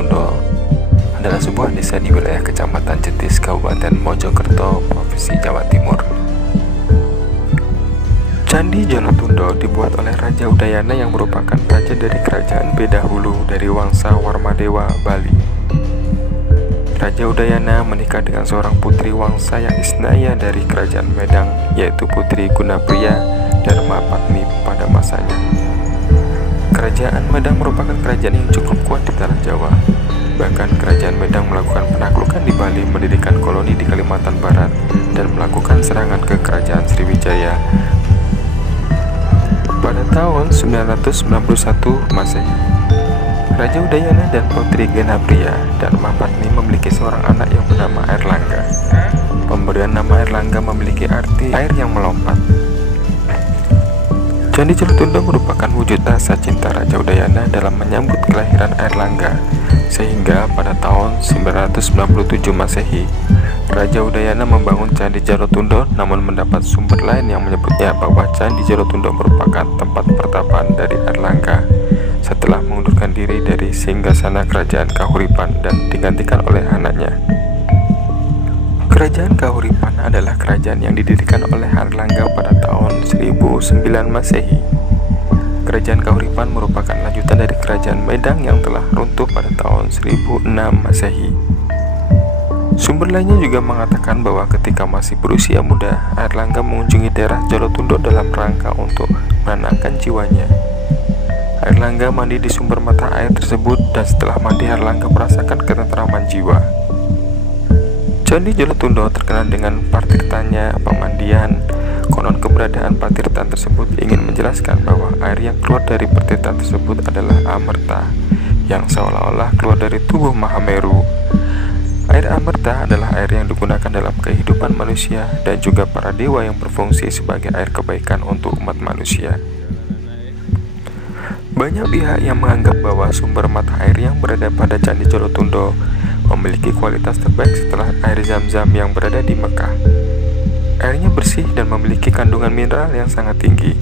Jolotundo adalah sebuah desa di wilayah Kecamatan Jetis, Kabupaten Mojokerto, Provinsi Jawa Timur. Candi Jolotundo dibuat oleh Raja Udayana yang merupakan raja dari Kerajaan Bedahulu dari Wangsa Warmadewa, Bali. Raja Udayana menikah dengan seorang putri Wangsa yang isnaya dari Kerajaan Medang, yaitu Putri Gunapriya Dharmapatni pada masanya. Kerajaan Medang merupakan kerajaan yang cukup kuat di tanah Jawa. Bahkan Kerajaan Medang melakukan penaklukan di Bali, mendirikan koloni di Kalimantan Barat, dan melakukan serangan ke Kerajaan Sriwijaya pada tahun 991 Masehi. Raja Udayana dan Putri Gunapriya Dharmapatni memiliki seorang anak yang bernama Airlangga. Pemberian nama Airlangga memiliki arti air yang melompat. Candi Jolotundo merupakan wujud rasa cinta Raja Udayana dalam menyambut kelahiran Airlangga, sehingga pada tahun 997 Masehi, Raja Udayana membangun Candi Jolotundo, namun mendapat sumber lain yang menyebutnya bahwa Candi Jolotundo merupakan tempat pertapaan dari Airlangga setelah mengundurkan diri dari singgasana Kerajaan Kahuripan dan digantikan oleh anaknya. Kerajaan Kahuripan adalah kerajaan yang didirikan oleh Airlangga pada tahun 1009 Masehi. Kerajaan Kahuripan merupakan lanjutan dari Kerajaan Medang yang telah runtuh pada tahun 1006 Masehi. Sumber lainnya juga mengatakan bahwa ketika masih berusia muda, Airlangga mengunjungi daerah Jolotundo dalam rangka untuk menenangkan jiwanya. Airlangga mandi di sumber mata air tersebut, dan setelah mandi Airlangga merasakan ketentraman jiwa. Candi Jolotundo terkenal dengan patirtanya pemandian. Konon keberadaan patirtan tersebut ingin menjelaskan bahwa air yang keluar dari patirtan tersebut adalah amerta, yang seolah-olah keluar dari tubuh Mahameru. Air amerta adalah air yang digunakan dalam kehidupan manusia dan juga para dewa yang berfungsi sebagai air kebaikan untuk umat manusia. Banyak pihak yang menganggap bahwa sumber mata air yang berada pada Candi Jolotundo memiliki kualitas terbaik setelah air Zam-Zam yang berada di Mekah. Airnya bersih dan memiliki kandungan mineral yang sangat tinggi.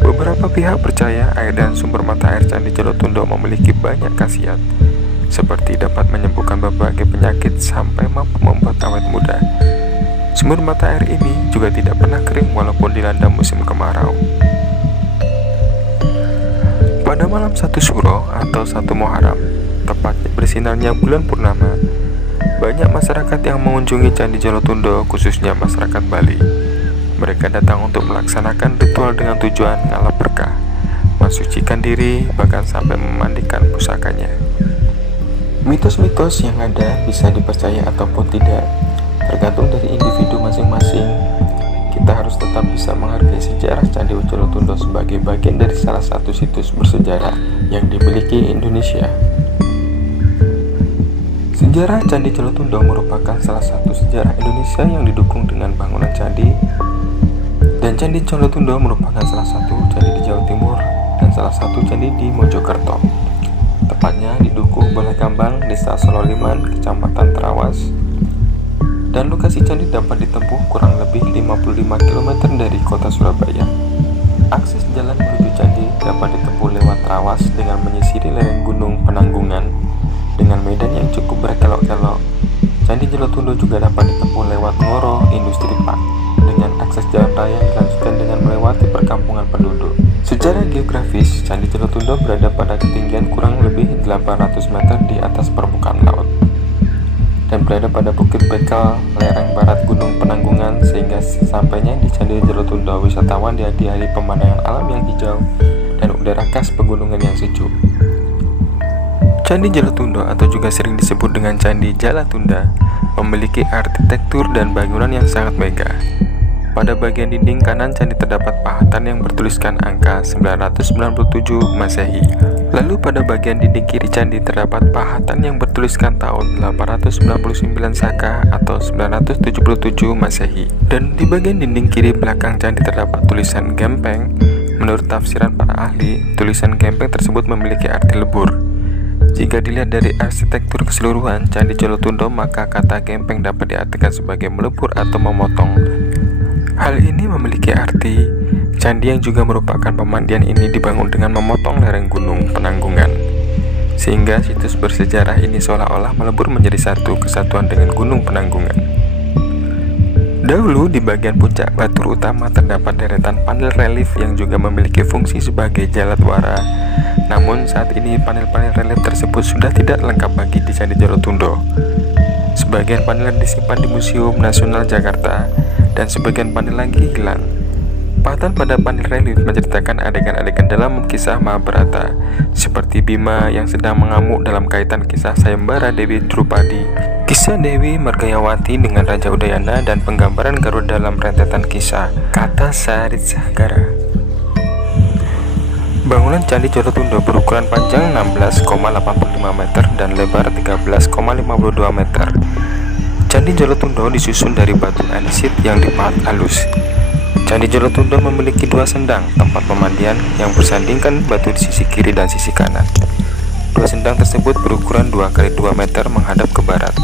Beberapa pihak percaya air dan sumber mata air Candi Jolotundo memiliki banyak khasiat, seperti dapat menyembuhkan berbagai penyakit sampai mampu membuat awet muda. Sumber mata air ini juga tidak pernah kering walaupun dilanda musim kemarau. Pada malam 1 Suro atau 1 Muharram, tepatnya bersinarnya bulan purnama, banyak masyarakat yang mengunjungi Candi Jolotundo, khususnya masyarakat Bali. Mereka datang untuk melaksanakan ritual dengan tujuan ngalap berkah, mensucikan diri, bahkan sampai memandikan pusakanya. Mitos-mitos yang ada bisa dipercaya ataupun tidak, tergantung dari individu masing-masing. Kita harus tetap bisa menghargai sejarah Candi Jolotundo sebagai bagian dari salah satu situs bersejarah yang dimiliki Indonesia. Sejarah Candi Jolotundo merupakan salah satu sejarah Indonesia yang didukung dengan bangunan candi, dan Candi Jolotundo merupakan salah satu candi di Jawa Timur dan salah satu candi di Mojokerto, tepatnya di Dukuh Balai Kambang, Desa Sololiman, Kecamatan Trawas. Dan lokasi candi dapat ditempuh kurang lebih 55 km dari kota Surabaya. Akses jalan menuju candi dapat ditempuh lewat Trawas dengan menyisiri lereng Gunung Penanggungan dengan medan yang cukup berkelok-kelok. Candi Jolotundo juga dapat ditempuh lewat Ngoro Industri Park dengan akses jalan raya yang dilanjutkan dengan melewati perkampungan penduduk. Secara geografis, Candi Jolotundo berada pada ketinggian kurang lebih 800 meter di atas permukaan laut dan berada pada Bukit Bekal, lereng barat Gunung Penanggungan, sehingga sampainya di Candi Jolotundo, wisatawan dihadiri pemandangan alam yang hijau dan udara khas pegunungan yang sejuk. Candi Jolotundo atau juga sering disebut dengan Candi Jalatunda memiliki arsitektur dan bangunan yang sangat megah. Pada bagian dinding kanan candi terdapat pahatan yang bertuliskan angka 997 Masehi. Lalu pada bagian dinding kiri candi terdapat pahatan yang bertuliskan tahun 899 Saka atau 977 Masehi. Dan di bagian dinding kiri belakang candi terdapat tulisan gempeng. Menurut tafsiran para ahli, tulisan gempeng tersebut memiliki arti lebur. Jika dilihat dari arsitektur keseluruhan Candi Jolotundo, maka kata gempeng dapat diartikan sebagai melebur atau memotong. Hal ini memiliki arti candi yang juga merupakan pemandian ini dibangun dengan memotong lereng Gunung Penanggungan. sehingga situs bersejarah ini seolah-olah melebur menjadi satu kesatuan dengan Gunung Penanggungan. Dahulu di bagian puncak Batur utama terdapat deretan panel relief yang juga memiliki fungsi sebagai jaladwara. Namun saat ini panel-panel relief tersebut sudah tidak lengkap lagi di Candi Jolotundo. Sebagian panel disimpan di Museum Nasional Jakarta dan sebagian panel lagi hilang. Pahatan pada panel relief menceritakan adegan-adegan dalam kisah Mahabharata, seperti Bima yang sedang mengamuk dalam kaitan kisah Sayembara Dewi Drupadi, kisah Dewi Margayawati dengan Raja Udayana, dan penggambaran Garuda dalam rentetan kisah Kata Saritsagara. Bangunan Candi Jolotundo berukuran panjang 16,85 meter dan lebar 13,52 meter. Candi Jolotundo disusun dari batu andesit yang dipahat halus. Candi Jolotundo memiliki dua sendang tempat pemandian yang bersandingkan batu di sisi kiri dan sisi kanan. Dua sendang tersebut berukuran 2 x 2 meter menghadap ke barat.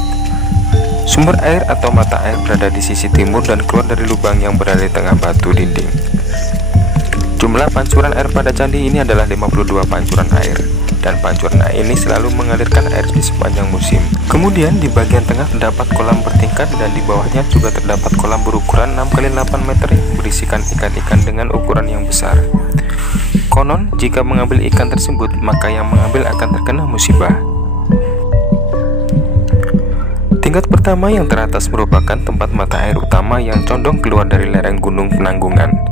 Sumber air atau mata air berada di sisi timur dan keluar dari lubang yang berada di tengah batu dinding. Jumlah pancuran air pada candi ini adalah 52 pancuran air, dan pancuran air ini selalu mengalirkan air di sepanjang musim. Kemudian di bagian tengah terdapat kolam bertingkat dan di bawahnya juga terdapat kolam berukuran 6 x 8 meter yang berisikan ikan-ikan dengan ukuran yang besar. Konon, jika mengambil ikan tersebut, maka yang mengambil akan terkena musibah. Tingkat pertama yang teratas merupakan tempat mata air utama yang condong keluar dari lereng Gunung Penanggungan.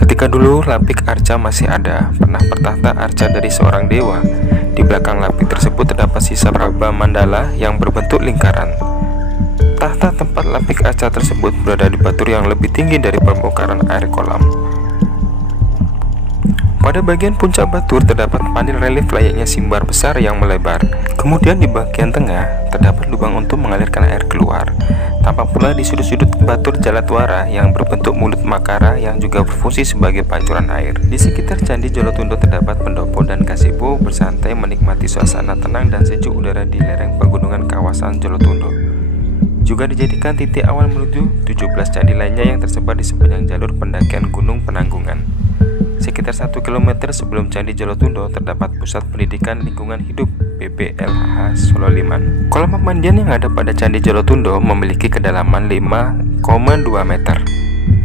Ketika dulu Lapik Arca masih ada, pernah bertahta arca dari seorang dewa. Di belakang lapik tersebut terdapat sisa Prabha Mandala yang berbentuk lingkaran. Tahta tempat Lapik Arca tersebut berada di Batur yang lebih tinggi dari permukaan air kolam. Pada bagian puncak Batur terdapat panel relief layaknya simbar besar yang melebar. Kemudian di bagian tengah terdapat lubang untuk mengalirkan air keluar. Tampak pula di sudut-sudut Batur jaladwara yang berbentuk mulut makara yang juga berfungsi sebagai pancuran air. Di sekitar Candi Jolotundo terdapat pendopo dan gazebo bersantai menikmati suasana tenang dan sejuk udara di lereng pegunungan kawasan Jolotundo. Juga dijadikan titik awal menuju 17 candi lainnya yang tersebar di sepanjang jalur pendakian Gunung Penanggungan. Sekitar 1 km sebelum Candi Jolotundo terdapat Pusat Pendidikan Lingkungan Hidup PPLH Solo Liman. Kolam pemandian yang ada pada Candi Jolotundo memiliki kedalaman 5,2 meter.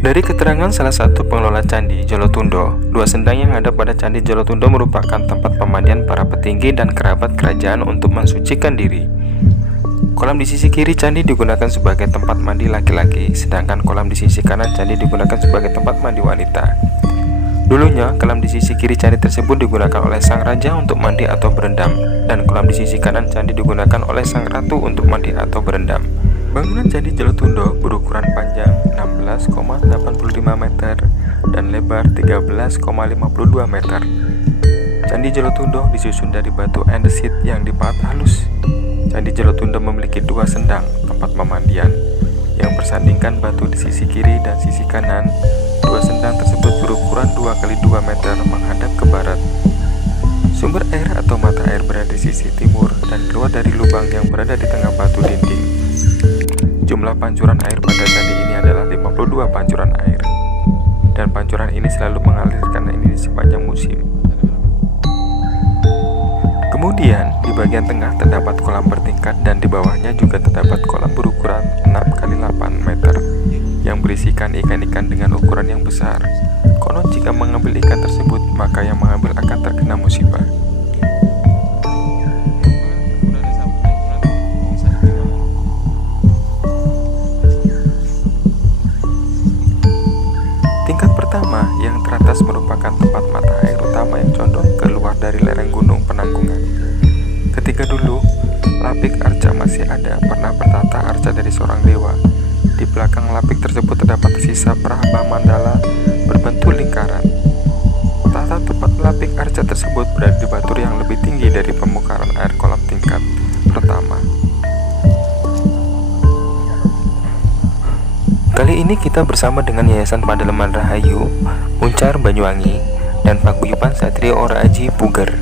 Dari keterangan salah satu pengelola Candi Jolotundo, dua sendang yang ada pada Candi Jolotundo merupakan tempat pemandian para petinggi dan kerabat kerajaan untuk mensucikan diri. Kolam di sisi kiri candi digunakan sebagai tempat mandi laki-laki, sedangkan kolam di sisi kanan candi digunakan sebagai tempat mandi wanita. Dulunya, kolam di sisi kiri candi tersebut digunakan oleh sang raja untuk mandi atau berendam, dan kolam di sisi kanan candi digunakan oleh sang ratu untuk mandi atau berendam. Bangunan Candi Jolotundo berukuran panjang 16,85 meter dan lebar 13,52 meter. Candi Jolotundo disusun dari batu andesit yang dipahat halus. Candi Jolotundo memiliki dua sendang tempat pemandian yang bersandingkan batu di sisi kiri dan sisi kanan. Dua sendang tersebut berukuran 2 x 2 meter menghadap ke barat. Sumber air atau mata air berada di sisi timur dan keluar dari lubang yang berada di tengah batu dinding. Jumlah pancuran air pada candi ini adalah 52 pancuran air, dan pancuran ini selalu mengalirkan ini di sepanjang musim. Kemudian di bagian tengah terdapat kolam bertingkat dan di bawahnya juga terdapat kolam berukuran 6 x 8 meter yang berisikan ikan-ikan dengan ukuran yang besar. Konon jika mengambil ikan tersebut, maka yang mengambil akan terkena musibah. Tingkat pertama yang teratas merupakan tempat mata air utama yang condong keluar dari lereng Gunung Penanggungan. Ketika dulu Lapik Arca masih ada, pernah bertahta arca dari seorang dewa. Di belakang lapik tersebut terdapat sisa Prabha Mandala berbentuk lingkaran. Tahta tempat Lapik Arca tersebut berada di Batur yang lebih tinggi dari permukaan air kolam tingkat pertama. Kali ini kita bersama dengan Yayasan Padaleman Rahayu, Uncar Banyuwangi, dan Paguyuban Satria Ora Aji Puger.